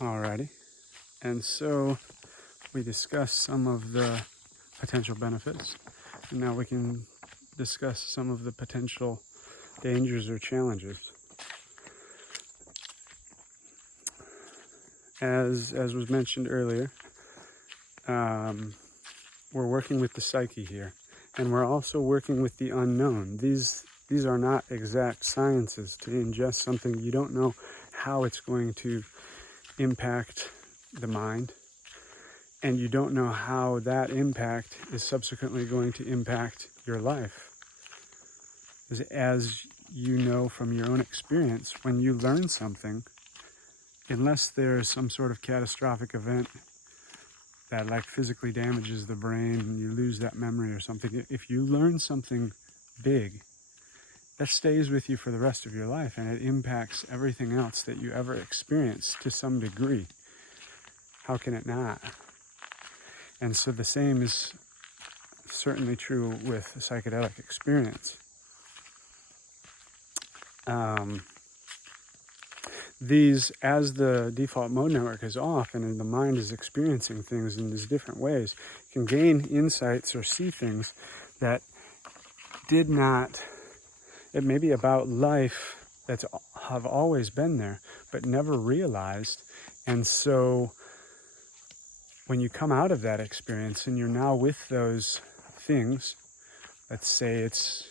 Alrighty. And so we discussed some of the potential benefits, and now we can discuss some of the potential dangers or challenges. As was mentioned earlier, we're working with the psyche here, and we're also working with the unknown. These are not exact sciences. To ingest something, you don't know how it's going to impact the mind, and you don't know how that impact is subsequently going to impact your life. As you know from your own experience, when you learn something, unless there's some sort of catastrophic event that like physically damages the brain and you lose that memory or something, if you learn something big, that stays with you for the rest of your life, and it impacts everything else that you ever experience to some degree. How can it not? And so the same is certainly true with a psychedelic experience. These, as the default mode network is off and the mind is experiencing things in these different ways, can gain insights or see things that did not, it may be about life that have always been there, but never realized. And so when you come out of that experience and you're now with those things, let's say it's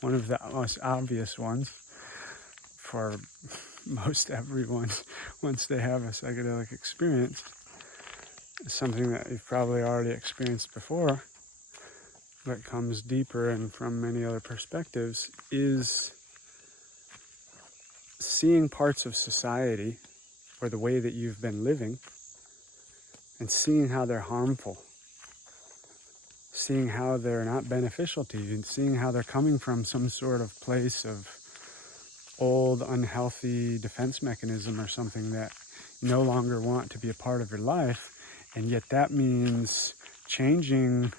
one of the most obvious ones for most everyone once they have a psychedelic experience, something that you've probably already experienced before, but comes deeper and from many other perspectives, is seeing parts of society or the way that you've been living and seeing how they're harmful, seeing how they're not beneficial to you, and seeing how they're coming from some sort of place of old, unhealthy defense mechanism or something that you no longer want to be a part of your life, and yet that means changing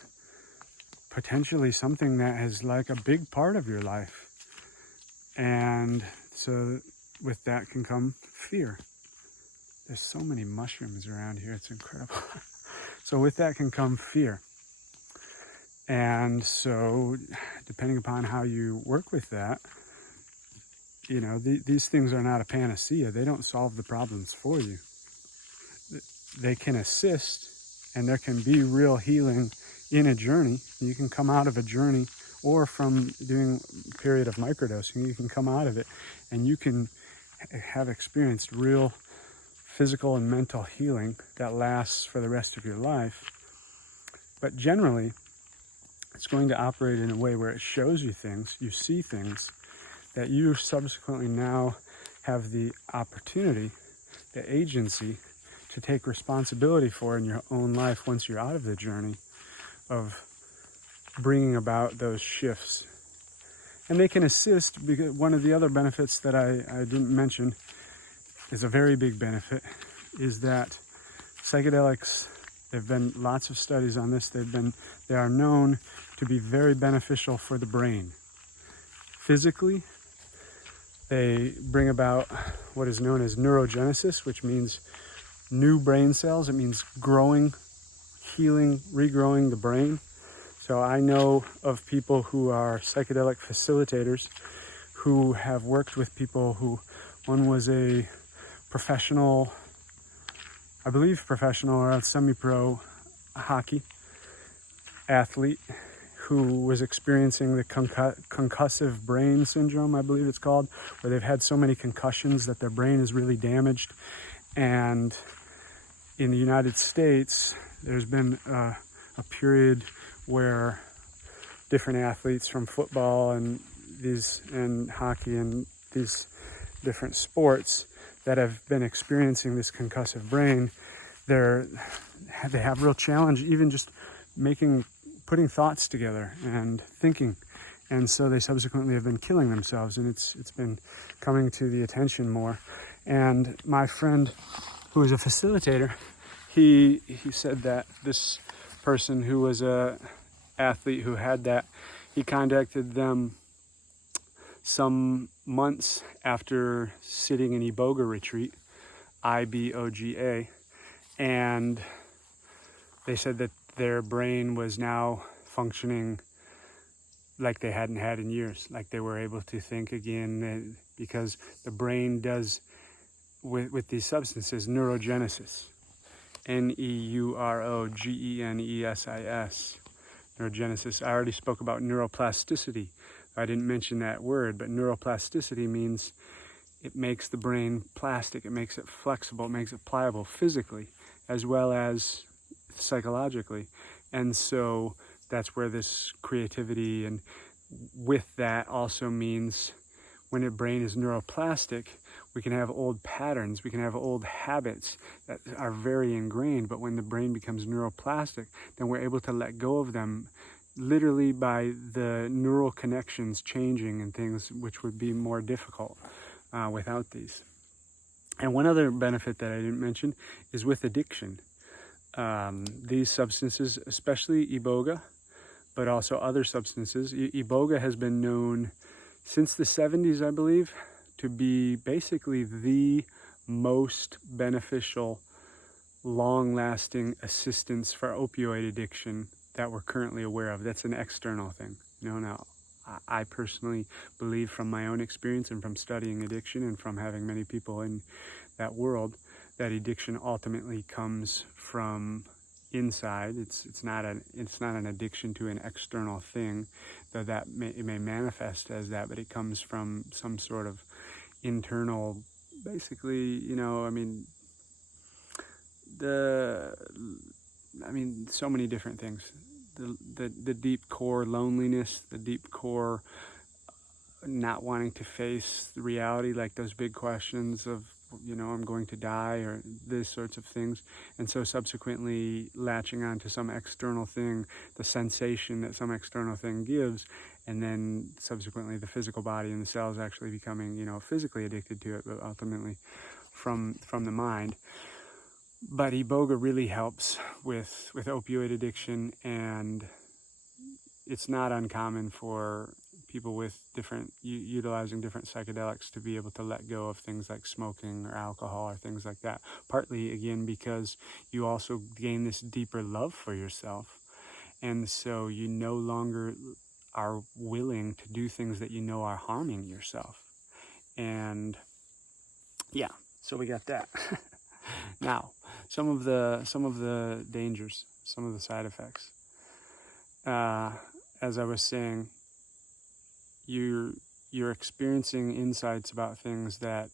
potentially something that is like a big part of your life. And so with that can come fear. There's so many mushrooms around here, it's incredible. So with that can come fear. And so depending upon how you work with that, you know, these things are not a panacea. They don't solve the problems for you. They can assist, and there can be real healing in a journey. You can come out of a journey, or from doing a period of microdosing, you can come out of it and you can have experienced real physical and mental healing that lasts for the rest of your life. But generally, it's going to operate in a way where it shows you things, you see things, that you subsequently now have the opportunity, the agency, to take responsibility for in your own life once you're out of the journey of bringing about those shifts. And they can assist, because one of the other benefits that I didn't mention is a very big benefit, is that psychedelics, there have been lots of studies on this, they are known to be very beneficial for the brain. Physically, they bring about what is known as neurogenesis, which means new brain cells. It means growing, healing, regrowing the brain. So I know of people who are psychedelic facilitators who have worked with people who, one was a professional, I believe professional or semi-pro hockey athlete who was experiencing the concussive brain syndrome, I believe it's called, where they've had so many concussions that their brain is really damaged. And in the United States, there's been a period where different athletes from football and hockey and these different sports that have been experiencing this concussive brain, they have real challenge even just putting thoughts together and thinking. And so they subsequently have been killing themselves, and it's been coming to the attention more. And my friend, who is a facilitator, he said that this person who was a athlete who had that, he contacted them some months after sitting in Iboga retreat iboga, and they said that their brain was now functioning like they hadn't had in years, like they were able to think again, because the brain does, with these substances, neurogenesis. neurogenesis. Neurogenesis. I already spoke about neuroplasticity. I didn't mention that word, but neuroplasticity means it makes the brain plastic, it makes it flexible, it makes it pliable physically as well as psychologically. And so that's where this creativity, and with that also means when a brain is neuroplastic, we can have old patterns, we can have old habits that are very ingrained, but when the brain becomes neuroplastic, then we're able to let go of them literally by the neural connections changing and things, which would be more difficult without these. And one other benefit that I didn't mention is with addiction. These substances, especially iboga, but also other substances. Iboga has been known since the 70s, I believe, to be basically the most beneficial, long-lasting assistance for opioid addiction that we're currently aware of. That's an external thing. Now, I personally believe from my own experience and from studying addiction and from having many people in that world, that addiction ultimately comes from inside. It's not an addiction to an external thing, though it may manifest as that, but it comes from some sort of internal, basically, so many different things. The deep core loneliness, the deep core not wanting to face the reality, like those big questions of, I'm going to die, or these sorts of things. And so subsequently latching on to some external thing, the sensation that some external thing gives, and then subsequently the physical body and the cells actually becoming, physically addicted to it, but ultimately from the mind. But iboga really helps with opioid addiction, and it's not uncommon for people with utilizing different psychedelics to be able to let go of things like smoking or alcohol or things like that. Partly, again, because you also gain this deeper love for yourself. And so you no longer are willing to do things that are harming yourself. And yeah, so we got that. Now, some of the dangers, some of the side effects. As I was saying, you're experiencing insights about things that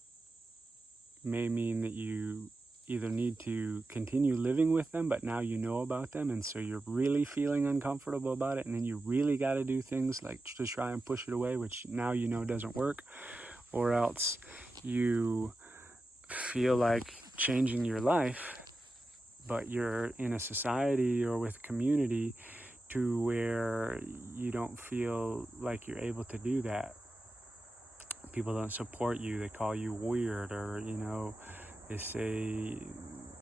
may mean that you either need to continue living with them, but now you know about them, and so you're really feeling uncomfortable about it, and then you really got to do things like to try and push it away, which now doesn't work, or else you feel like changing your life, but you're in a society or with community to where you don't feel like you're able to do that. People don't support you, they call you weird, or they say